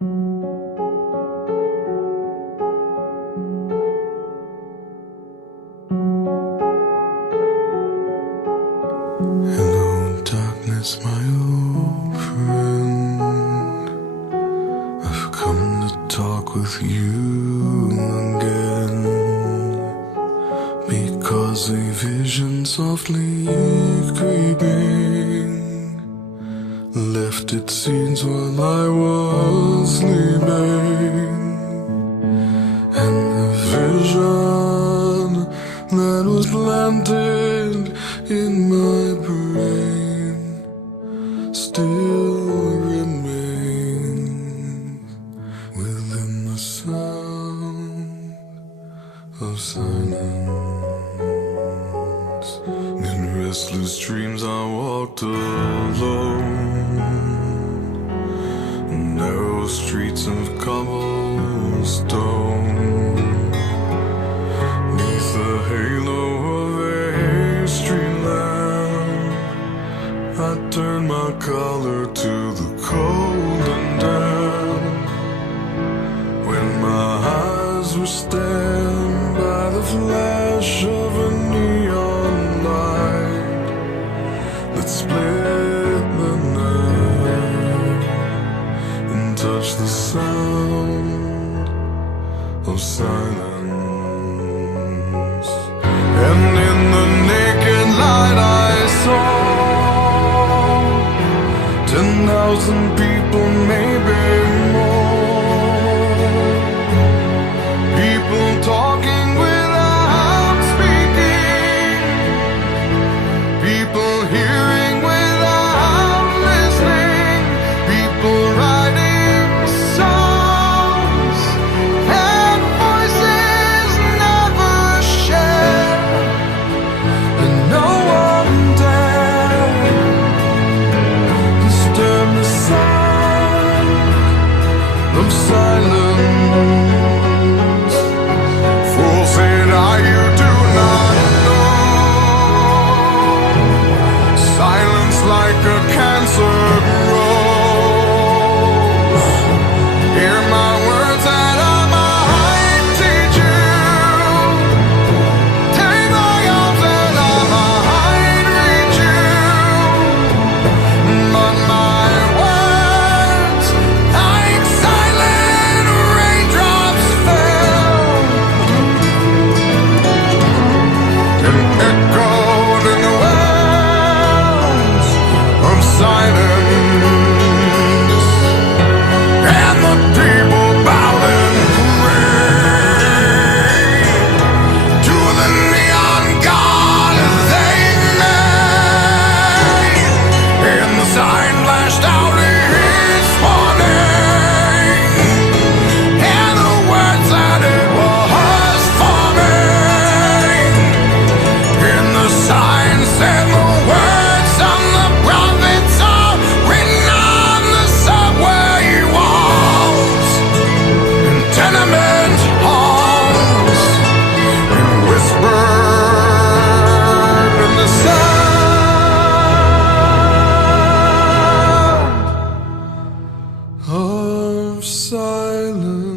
Hello, darkness, my old friend. I've come to talk with you again, because a vision softly creeping left its scenes while I was sleeping, and the vision that was planted in my brain still remains within the sound of silence. In restless dreams I walked alone, narrow streets of cobblestone, neath the halo of a street lamp. I turned my collar to the cold and damp, when my eyes were stabbed by the flash of a neon light that split the night and touched the sound of silence. And in the naked light I saw 10,000 people, maybe more, people talking without speaking, people hearing without listening, people writing songs and voices never shared, and no one dared disturb the sound of silence. Fool said I, you do not know, silence like a cancer grows. Hear my words that I might teach you, take my arms that I might reach you, but my words like silent raindrops fell and echoed in the wells of silence, and the people bowed and prayed to the neon god they made, and the sign flashed out its warning, and the words that it was forming, and the sign said the words of the prophets are written on the subway walls, in tenement halls, and whispered in the sound of silence.